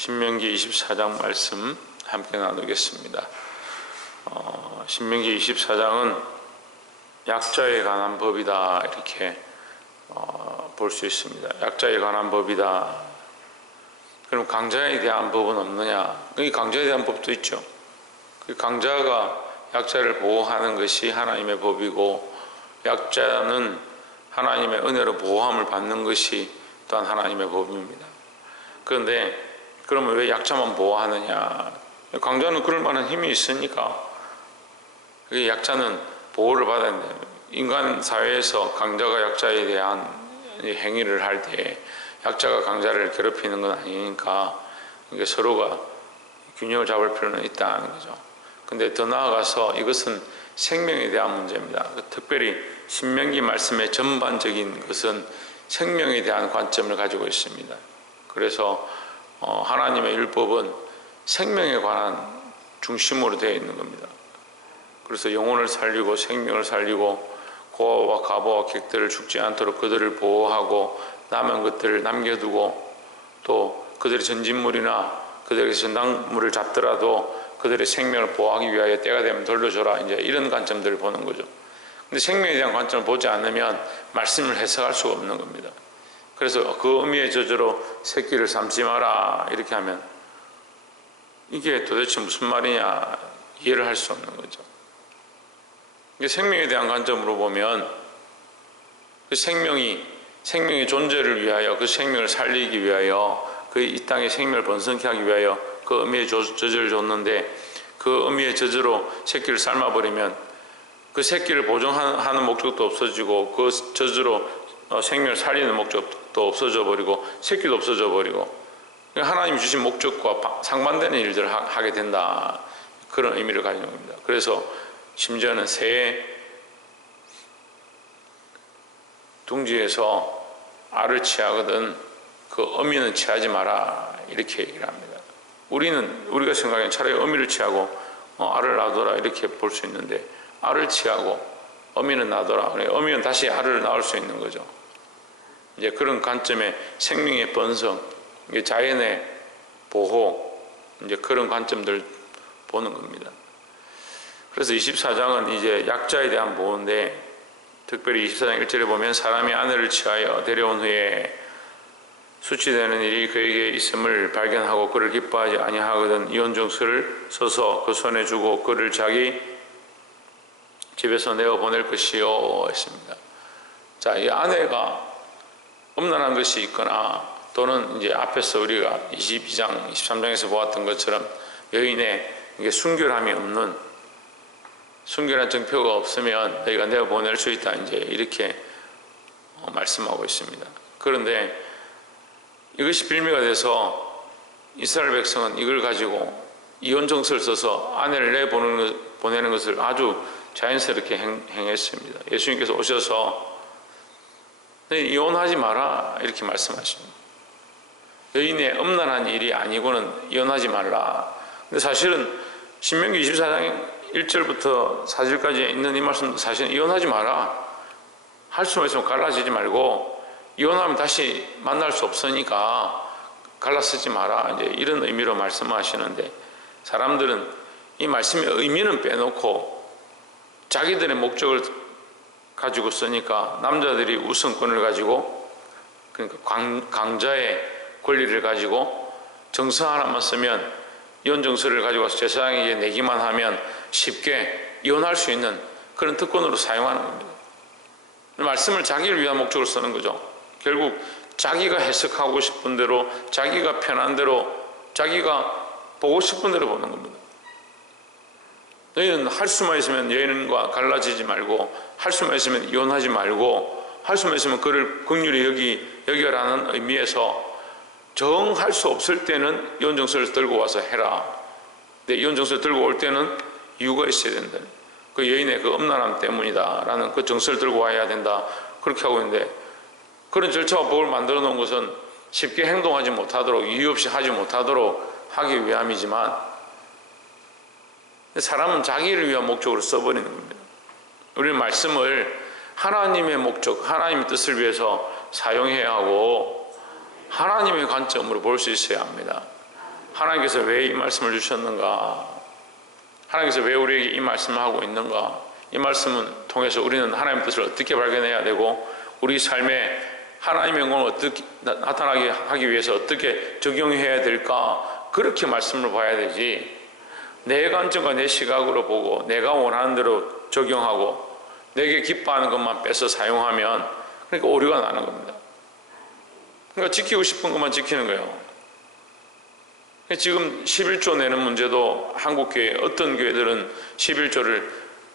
신명기 24장 말씀 함께 나누겠습니다. 신명기 24장은 약자에 관한 법이다 이렇게 볼 수 있습니다. 약자에 관한 법이다. 그럼 강자에 대한 법은 없느냐? 이 강자에 대한 법도 있죠. 그 강자가 약자를 보호하는 것이 하나님의 법이고, 약자는 하나님의 은혜로 보호함을 받는 것이 또한 하나님의 법입니다. 그런데 그러면 왜 약자만 보호하느냐? 강자는 그럴 만한 힘이 있으니까. 약자는 보호를 받아야 돼요. 인간 사회에서 강자가 약자에 대한 행위를 할 때 약자가 강자를 괴롭히는 건 아니니까 서로가 균형을 잡을 필요는 있다는 거죠. 근데 더 나아가서 이것은 생명에 대한 문제입니다. 특별히 신명기 말씀의 전반적인 것은 생명에 대한 관점을 가지고 있습니다. 그래서 하나님의 율법은 생명에 관한 중심으로 되어 있는 겁니다. 그래서 영혼을 살리고 생명을 살리고 고아와 가보와 객들을 죽지 않도록 그들을 보호하고 남은 것들을 남겨두고, 또 그들의 전진물이나 그들의 전당물을 잡더라도 그들의 생명을 보호하기 위하여 때가 되면 돌려줘라, 이제 이런 관점들을 보는 거죠. 근데 생명에 대한 관점을 보지 않으면 말씀을 해석할 수가 없는 겁니다. 그래서 그 의미의 저주로 새끼를 삼지 마라 이렇게 하면 이게 도대체 무슨 말이냐 이해를 할 수 없는 거죠. 생명에 대한 관점으로 보면 그 생명의 존재를 위하여, 그 생명을 살리기 위하여, 그 이 땅에 생명을 번성케 하기 위하여 그 의미의 저주를 줬는데, 그 의미의 저주로 새끼를 삶아버리면 그 새끼를 보존하는 목적도 없어지고, 그 저주로 생명을 살리는 목적도 없어져 버리고, 새끼도 없어져 버리고, 하나님이 주신 목적과 상반되는 일들을 하게 된다, 그런 의미를 가지는 겁니다. 그래서 심지어는 새에 둥지에서 알을 취하거든 그 어미는 취하지 마라 이렇게 얘기를 합니다. 우리가 생각하기엔 차라리 어미를 취하고 알을 놔둬라 이렇게 볼 수 있는데, 알을 취하고 어미는 놔둬라. 어미는 다시 알을 낳을 수 있는 거죠. 이제 그런 관점의 생명의 번성, 자연의 보호, 이제 그런 관점들 보는 겁니다. 그래서 24장은 이제 약자에 대한 보호인데, 특별히 24장 1절에 보면 사람이 아내를 취하여 데려온 후에 수치되는 일이 그에게 있음을 발견하고 그를 기뻐하지 아니하거든 이혼정서를 써서 그 손에 주고 그를 자기 집에서 내어 보낼 것이요 했습니다. 자, 이 아내가 음란한 것이 있거나, 또는 이제 앞에서 우리가 22장, 23장에서 보았던 것처럼 여인의 순결함이 없는, 순결한 정표가 없으면 너희가 내어 보낼 수 있다, 이제 이렇게 말씀하고 있습니다. 그런데 이것이 빌미가 돼서 이스라엘 백성은 이걸 가지고 이혼 정서를 써서 아내를 내보내는 것을 아주 자연스럽게 행했습니다. 예수님께서 오셔서 너희 이혼하지 마라 이렇게 말씀하십니다. 여인의 음란한 일이 아니고는 이혼하지 말라. 근데 사실은 신명기 24장 1절부터 4절까지 있는 이 말씀도 사실은 이혼하지 마라, 할 수만 있으면 갈라지지 말고, 이혼하면 다시 만날 수 없으니까 갈라 쓰지 마라, 이제 이런 의미로 말씀하시는데, 사람들은 이 말씀의 의미는 빼놓고 자기들의 목적을 가지고 쓰니까, 남자들이 우선권을 가지고, 그러니까 강자의 권리를 가지고 정서 하나만 쓰면, 이혼 정서를 가지고 와서 제사장에게 내기만 하면 쉽게 이혼할 수 있는 그런 특권으로 사용하는 겁니다. 말씀을 자기를 위한 목적으로 쓰는 거죠. 결국 자기가 해석하고 싶은 대로, 자기가 편한 대로, 자기가 보고 싶은 대로 보는 겁니다. 너희는 할 수만 있으면 여인과 갈라지지 말고, 할 수만 있으면 이혼하지 말고, 할 수만 있으면 그를 긍휼히 여겨라는 의미에서 정할 수 없을 때는 이혼 정서를 들고 와서 해라. 근데 이혼 정서를 들고 올 때는 이유가 있어야 된다. 그 여인의 그 음란함 때문이다 라는 그 정서를 들고 와야 된다, 그렇게 하고 있는데, 그런 절차와 법을 만들어 놓은 것은 쉽게 행동하지 못하도록, 이유 없이 하지 못하도록 하기 위함이지만, 사람은 자기를 위한 목적으로 써버리는 겁니다. 우리는 말씀을 하나님의 목적, 하나님의 뜻을 위해서 사용해야 하고 하나님의 관점으로 볼 수 있어야 합니다. 하나님께서 왜 이 말씀을 주셨는가? 하나님께서 왜 우리에게 이 말씀을 하고 있는가? 이 말씀을 통해서 우리는 하나님의 뜻을 어떻게 발견해야 되고 우리 삶에 하나님의 영광을 어떻게 나타나게 하기 위해서 어떻게 적용해야 될까? 그렇게 말씀을 봐야 되지, 내 관점과 내 시각으로 보고 내가 원하는 대로 적용하고 내게 기뻐하는 것만 빼서 사용하면 그러니까 오류가 나는 겁니다. 그러니까 지키고 싶은 것만 지키는 거예요. 지금 11조 내는 문제도 한국교회 어떤 교회들은 11조를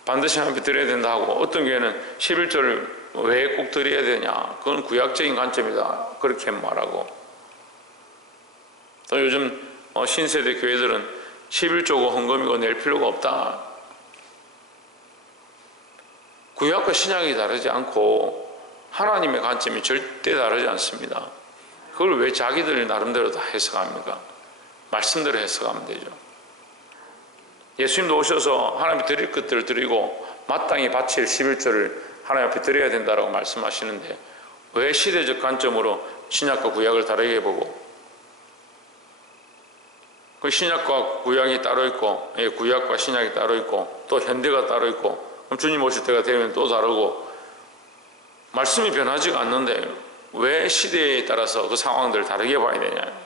반드시 하나님 앞에 드려야 된다 하고 어떤 교회는 11조를 왜 꼭 드려야 되냐, 그건 구약적인 관점이다 그렇게 말하고, 또 요즘 신세대 교회들은 11조고 헌금이고 낼 필요가 없다. 구약과 신약이 다르지 않고 하나님의 관점이 절대 다르지 않습니다. 그걸 왜 자기들 나름대로 다 해석합니까? 말씀대로 해석하면 되죠. 예수님도 오셔서 하나님 앞에 드릴 것들을 드리고 마땅히 바칠 11조를 하나님 앞에 드려야 된다고 말씀하시는데 왜 시대적 관점으로 신약과 구약을 다르게 보고, 그 신약과 구약이 따로 있고 구약과 신약이 따로 있고 또 현대가 따로 있고, 그럼 주님 오실 때가 되면 또 다르고, 말씀이 변하지가 않는데 왜 시대에 따라서 그 상황들을 다르게 봐야 되냐.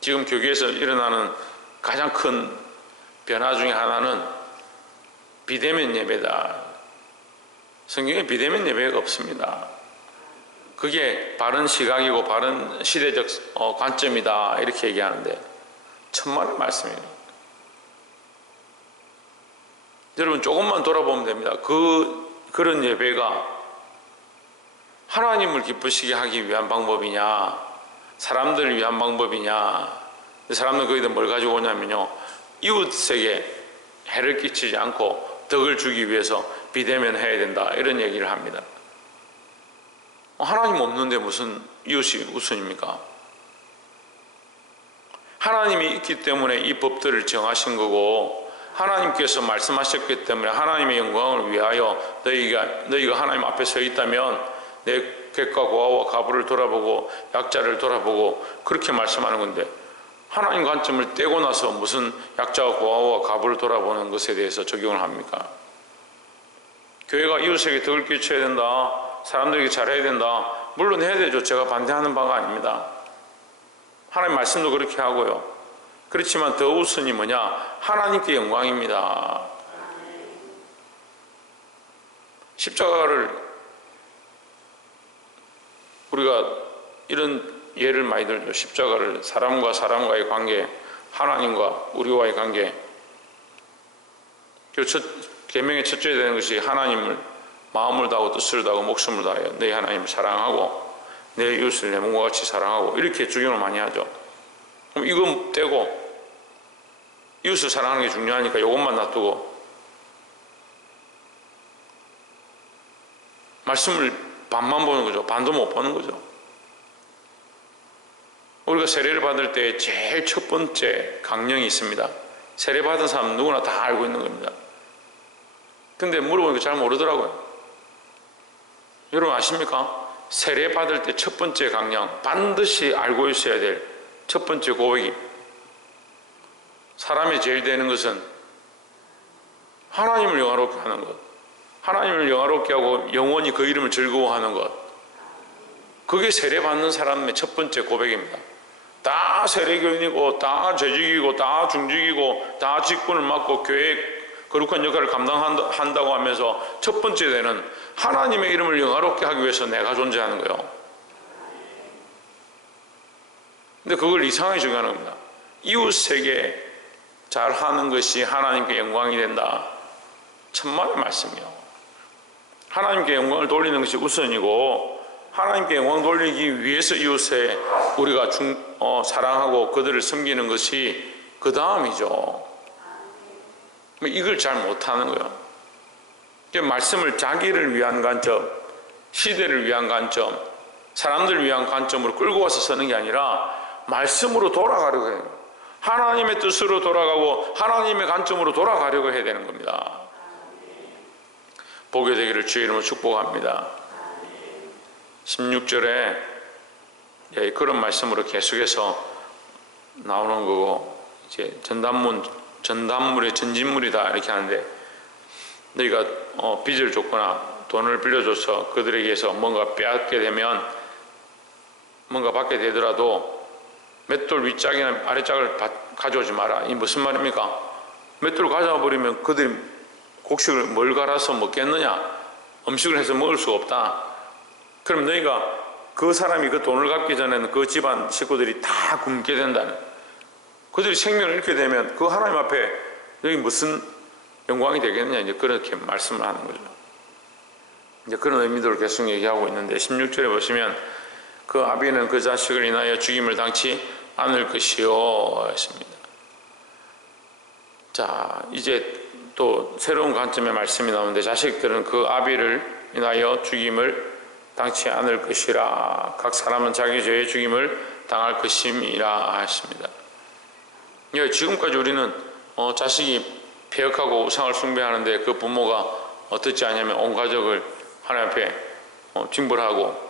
지금 교계에서 일어나는 가장 큰 변화 중에 하나는 비대면 예배다. 성경에 비대면 예배가 없습니다. 그게 바른 시각이고 바른 시대적 관점이다 이렇게 얘기하는데 천만의 말씀이에요. 여러분 조금만 돌아보면 됩니다. 그런 예배가 하나님을 기쁘시게 하기 위한 방법이냐, 사람들을 위한 방법이냐. 사람들은 거기다 뭘 가지고 오냐면요, 이웃에게 해를 끼치지 않고 덕을 주기 위해서 비대면 해야 된다 이런 얘기를 합니다. 하나님 없는데 무슨 이웃이 우선입니까? 하나님이 있기 때문에 이 법들을 정하신 거고, 하나님께서 말씀하셨기 때문에 하나님의 영광을 위하여 너희가 하나님 앞에 서 있다면 내 객과 고아와 가부를 돌아보고 약자를 돌아보고 그렇게 말씀하는 건데, 하나님 관점을 떼고 나서 무슨 약자와 고아와 가부를 돌아보는 것에 대해서 적용을 합니까? 교회가 이웃에게 덕을 끼쳐야 된다, 사람들에게 잘해야 된다, 물론 해야 되죠. 제가 반대하는 바가 아닙니다. 하나님 말씀도 그렇게 하고요. 그렇지만 더 우선이 뭐냐, 하나님께 영광입니다. 십자가를 우리가 이런 예를 많이 들죠. 십자가를 사람과 사람과의 관계, 하나님과 우리와의 관계. 계명의 첫째에 되는 것이 하나님을 마음을 다하고 뜻을 다하고 목숨을 다하여 내 하나님을 사랑하고 내 이웃을 내 몸과 같이 사랑하고, 이렇게 적용을 많이 하죠. 그럼 이건 떼고 이웃을 사랑하는 게 중요하니까 이것만 놔두고 말씀을 반만 보는 거죠. 반도 못 보는 거죠. 우리가 세례를 받을 때 제일 첫 번째 강령이 있습니다. 세례 받은 사람은 누구나 다 알고 있는 겁니다. 근데 물어보니까 잘 모르더라고요. 여러분 아십니까? 세례 받을 때 첫 번째 강령, 반드시 알고 있어야 될 첫 번째 고백이, 사람이 제일 되는 것은 하나님을 영화롭게 하는 것, 하나님을 영화롭게 하고 영원히 그 이름을 즐거워하는 것, 그게 세례받는 사람의 첫 번째 고백입니다. 다 세례교인이고 다 재직이고 다 중직이고 다 직분을 맡고 교회의 거룩한 역할을 감당한다고 하면서 첫 번째 되는 하나님의 이름을 영화롭게 하기 위해서 내가 존재하는 거예요. 근데 그걸 이상하게 적용하는 겁니다. 이웃에게 잘하는 것이 하나님께 영광이 된다. 천만의 말씀이요. 하나님께 영광을 돌리는 것이 우선이고, 하나님께 영광 돌리기 위해서 이웃에 우리가 사랑하고 그들을 섬기는 것이 그 다음이죠. 이걸 잘 못하는 거예요. 말씀을 자기를 위한 관점, 시대를 위한 관점, 사람들을 위한 관점으로 끌고 와서 쓰는 게 아니라 말씀으로 돌아가려고 해요. 하나님의 뜻으로 돌아가고 하나님의 관점으로 돌아가려고 해야 되는 겁니다. 보게 되기를 주의 이름으로 축복합니다. 16절에 그런 말씀으로 계속해서 나오는 거고, 이제 전단물의 전진물이다 이렇게 하는데, 너희가 빚을 줬거나 돈을 빌려줘서 그들에게서 뭔가 빼앗게 되면, 뭔가 받게 되더라도 맷돌 윗짝이나 아래짝을 가져오지 마라. 이 무슨 말입니까? 맷돌 가져와 버리면 그들이 곡식을 뭘 갈아서 먹겠느냐? 음식을 해서 먹을 수가 없다. 그럼 너희가 그 사람이 그 돈을 갚기 전에는 그 집안 식구들이 다 굶게 된다는, 그들이 생명을 잃게 되면 그 하나님 앞에 너희 무슨 영광이 되겠느냐, 이제 그렇게 말씀을 하는 거죠. 이제 그런 의미들을 계속 얘기하고 있는데, 16절에 보시면 그 아비는 그 자식을 인하여 죽임을 당치 않을 것이요 했습니다. 자, 이제 또 새로운 관점의 말씀이 나오는데, 자식들은 그 아비를 인하여 죽임을 당치 않을 것이라, 각 사람은 자기 죄의 죽임을 당할 것임이라 하십니다. 지금까지 우리는 자식이 폐역하고 우상을 숭배하는데 그 부모가 어떻지 않냐면 온 가족을 하나님 앞에 징벌하고,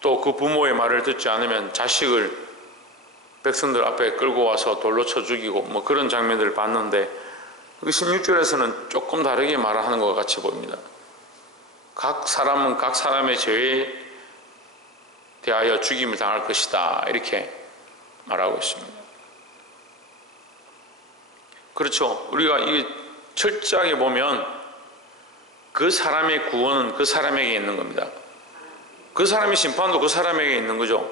또 그 부모의 말을 듣지 않으면 자식을 백성들 앞에 끌고 와서 돌로 쳐 죽이고 뭐 그런 장면들을 봤는데, 16절에서는 조금 다르게 말하는 것 같이 보입니다. 각 사람은 각 사람의 죄에 대하여 죽임을 당할 것이다 이렇게 말하고 있습니다. 그렇죠. 우리가 이게 철저하게 보면 그 사람의 구원은 그 사람에게 있는 겁니다. 그 사람의 심판도 그 사람에게 있는 거죠.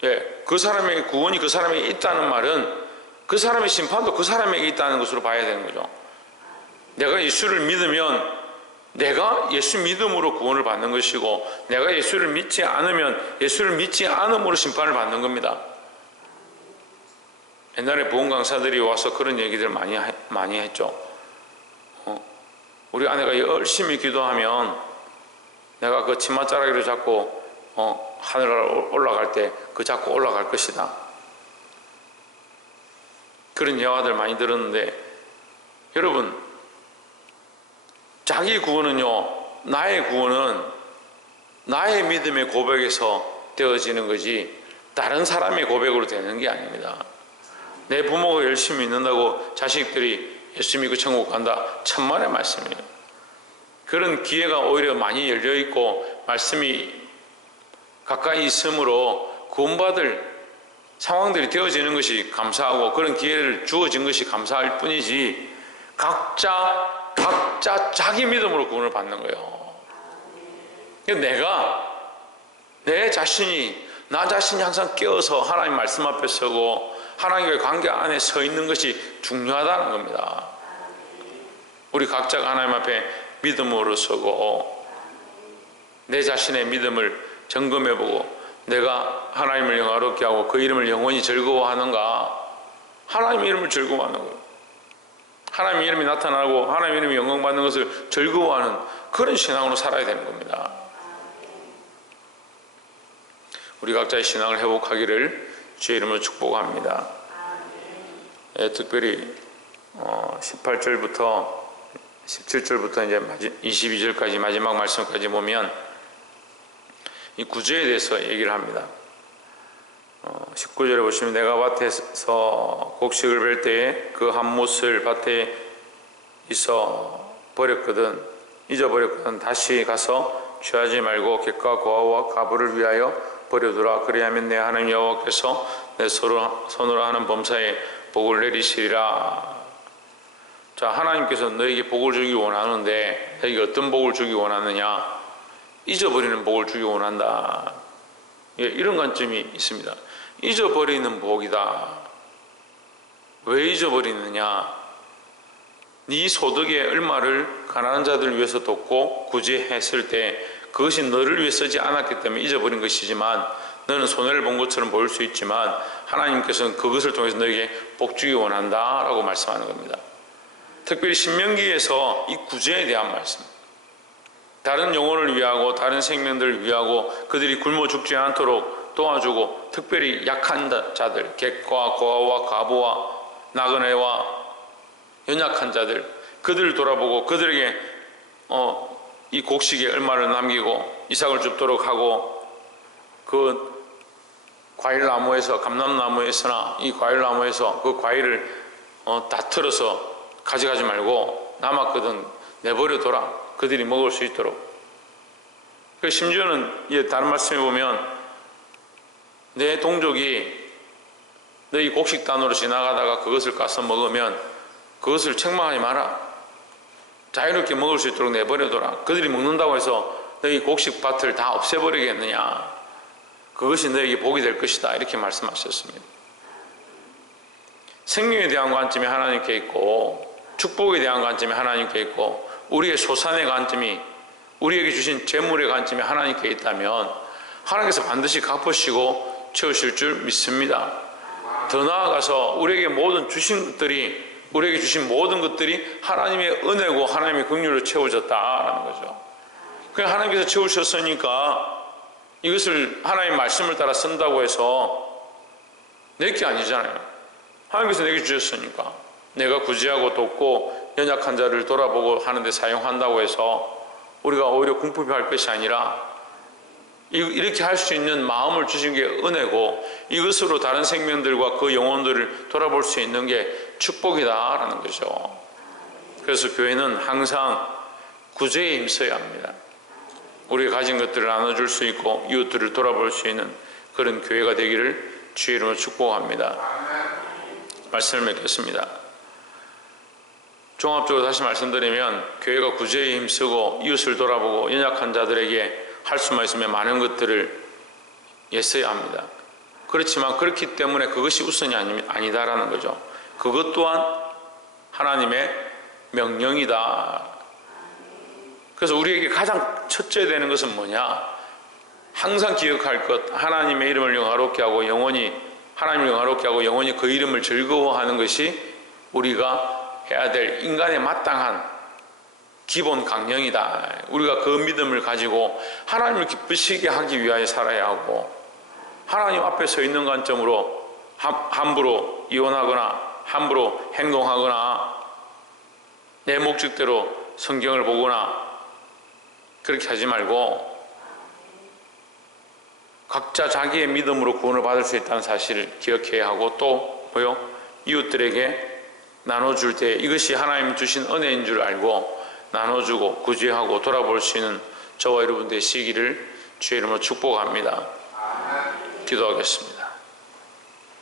그 사람의 구원이 그 사람에게 있다는 말은 그 사람의 심판도 그 사람에게 있다는 것으로 봐야 되는 거죠. 내가 예수를 믿으면 내가 예수 믿음으로 구원을 받는 것이고, 내가 예수를 믿지 않으면 예수를 믿지 않음으로 심판을 받는 겁니다. 옛날에 보험 강사들이 와서 그런 얘기들 많이 했죠. 우리 아내가 열심히 기도하면 내가 그 치맛자락이를 잡고 하늘을 올라갈 때 그 잡고 올라갈 것이다. 그런 예화들 많이 들었는데, 여러분, 자기 구원은요, 나의 구원은 나의 믿음의 고백에서 되어지는 거지 다른 사람의 고백으로 되는 게 아닙니다. 내 부모가 열심히 믿는다고 자식들이 예수 믿고 천국 간다, 천만의 말씀이에요. 그런 기회가 오히려 많이 열려있고 말씀이 가까이 있으므로 구원받을 상황들이 되어지는 것이 감사하고, 그런 기회를 주어진 것이 감사할 뿐이지, 각자 자기 믿음으로 구원을 받는 거예요. 내 자신이 항상 깨어서 하나님 말씀 앞에 서고 하나님과의 관계 안에 서 있는 것이 중요하다는 겁니다. 우리 각자가 하나님 앞에 믿음으로 서고 내 자신의 믿음을 점검해보고, 내가 하나님을 영화롭게 하고 그 이름을 영원히 즐거워하는가, 하나님의 이름을 즐거워하는 거예요. 하나님의 이름이 나타나고 하나님의 이름이 영광받는 것을 즐거워하는 그런 신앙으로 살아야 되는 겁니다. 우리 각자의 신앙을 회복하기를 주의 이름으로 축복합니다. 특별히 18절부터 17절부터 이제 22절까지 마지막 말씀까지 보면 이 구제에 대해서 얘기를 합니다. 19절에 보시면, 내가 밭에서 곡식을 벨 때에 그 한 못을 밭에 있어 잊어버렸거든 다시 가서 취하지 말고 객과 고아와 가부를 위하여 버려두라. 그리하면 내 하나님 여호와께서 내 손으로 하는 범사에 복을 내리시리라. 자, 하나님께서 너에게 복을 주기 원하는데 너에게 어떤 복을 주기 원하느냐? 잊어버리는 복을 주기 원한다. 이런 관점이 있습니다. 잊어버리는 복이다. 왜 잊어버리느냐? 네 소득의 얼마를 가난한 자들을 위해서 돕고 구제했을 때 그것이 너를 위해 쓰지 않았기 때문에 잊어버린 것이지만, 너는 손해를 본 것처럼 보일 수 있지만 하나님께서는 그것을 통해서 너에게 복 주기 원한다 라고 말씀하는 겁니다. 특별히 신명기에서 이 구제에 대한 말씀, 다른 영혼을 위하고 다른 생명들을 위하고 그들이 굶어 죽지 않도록 도와주고, 특별히 약한 자들, 객과 고아와 가부와 나그네와 연약한 자들, 그들을 돌아보고 그들에게 이 곡식의 얼마를 남기고 이삭을 줍도록 하고 그 과일나무에서, 감람나무에서나 이 과일나무에서 그 과일을 다 털어서 가져가지 말고 남았거든 내버려둬라. 그들이 먹을 수 있도록. 그 심지어는 다른 말씀에 보면 내 동족이 너희 곡식단으로 지나가다가 그것을 까서 먹으면 그것을 책망하지 마라. 자유롭게 먹을 수 있도록 내버려둬라. 그들이 먹는다고 해서 너희 곡식밭을 다 없애버리겠느냐. 그것이 너에게 복이 될 것이다. 이렇게 말씀하셨습니다. 생명에 대한 관점이 하나님께 있고 축복에 대한 관점이 하나님께 있고 우리의 소산의 관점이, 우리에게 주신 재물의 관점이 하나님께 있다면 하나님께서 반드시 갚으시고 채우실 줄 믿습니다. 더 나아가서 우리에게 주신 모든 것들이 하나님의 은혜고 하나님의 긍휼로 채워졌다라는 거죠. 그냥 하나님께서 채우셨으니까 이것을 하나님의 말씀을 따라 쓴다고 해서 내게 아니잖아요. 하나님께서 내게 주셨으니까. 내가 구제하고 돕고 연약한 자를 돌아보고 하는데 사용한다고 해서 우리가 오히려 궁핍할 것이 아니라 이렇게 할 수 있는 마음을 주신 게 은혜고 이것으로 다른 생명들과 그 영혼들을 돌아볼 수 있는 게 축복이다라는 거죠. 그래서 교회는 항상 구제에 힘써야 합니다. 우리가 가진 것들을 나눠줄 수 있고 이웃들을 돌아볼 수 있는 그런 교회가 되기를 주의 이름으로 축복합니다. 말씀을 맺겠습니다. 종합적으로 다시 말씀드리면 교회가 구제에 힘쓰고 이웃을 돌아보고 연약한 자들에게 할 수만 있으면 많은 것들을 애써야 합니다. 그렇지만 그렇기 때문에 그것이 우선이 아니다라는 거죠. 그것 또한 하나님의 명령이다. 그래서 우리에게 가장 첫째 되는 것은 뭐냐? 항상 기억할 것, 하나님의 이름을 영화롭게 하고 하나님을 영화롭게 하고 영원히 그 이름을 즐거워하는 것이 우리가 해야 될 인간의 마땅한 기본 강령이다. 우리가 그 믿음을 가지고 하나님을 기쁘시게 하기 위하여 살아야 하고 하나님 앞에 서 있는 관점으로 함부로 이혼하거나 함부로 행동하거나 내 목적대로 성경을 보거나 그렇게 하지 말고 각자 자기의 믿음으로 구원을 받을 수 있다는 사실을 기억해야 하고 또 이웃들에게 나눠줄 때 이것이 하나님 주신 은혜인 줄 알고 나눠주고 구제하고 돌아볼 수 있는 저와 여러분 되시기를 주의 이름으로 축복합니다. 기도하겠습니다.